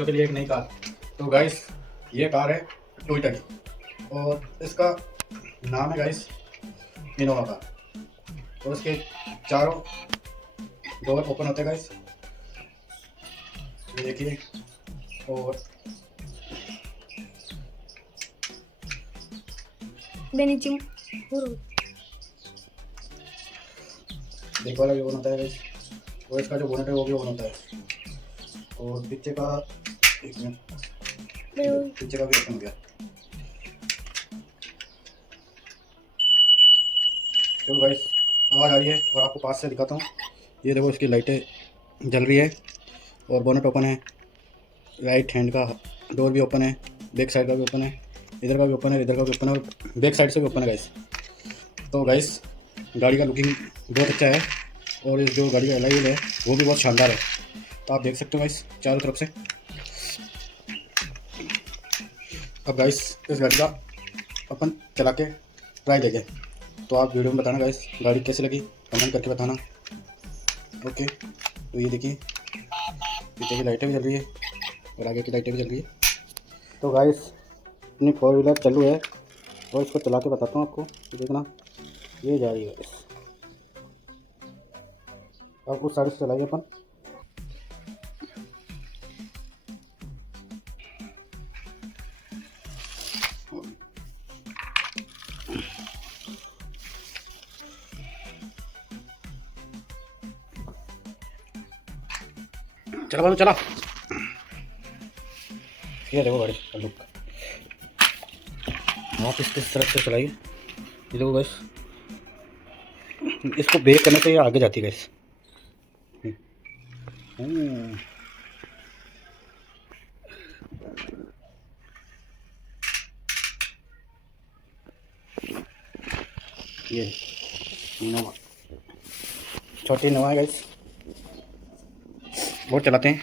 बच्चों के लिए एक नई कार। तो गाइस ये कार है टोयोटा की और इसका नाम है गाइस इनोवा कार। और इसके चारों डोर ओपन होते हैं गाइस, ये देखिए। और देख वाला भी ओपन होता है गाइस, और इसका जो बोनट है वो भी ओपन होता है। और पीछे का एक मिनट, पीछे का भी ओपन हो गया। तो गाइस आवाज़ आ रही है और आपको पास से दिखाता हूँ। ये देखो इसकी लाइटें जल रही है और बोनट ओपन है। राइट हैंड का डोर भी ओपन है, बैक साइड का भी ओपन है, इधर का भी ओपन है, इधर का भी ओपन है और बैक साइड से भी ओपन है गाइस। तो गाइस गाड़ी का लुकिंग बहुत अच्छा है और इस जो गाड़ी का एलॉय है वो भी बहुत शानदार है। तो आप देख सकते हो गाइस चारों तरफ से। अब गाइस इस गाड़ी का अपन चला के ट्राई देंगे। तो आप वीडियो में बताना गाइस गाड़ी कैसी लगी, कमेंट करके बताना। ओके, तो ये देखिए पीछे की लाइटें भी जल रही है और आगे की लाइटें भी जल रही है। तो गाइस अपनी 4 व्हीलर चालू है और इसको चला के बताता हूँ आपको, देखना ये जा रही है गाइस। अब उस साइड से चलाइए अपन। चला बंद चला, ये देखो गाड़ी का लुक। आप इसके तरफ से चलाइए, ये देखो गैस। इसको ब्रेक करने से ये आगे जाती है गैस। ये इनोवा, छोटी इनोवा है गैस, बहुत चलाते हैं।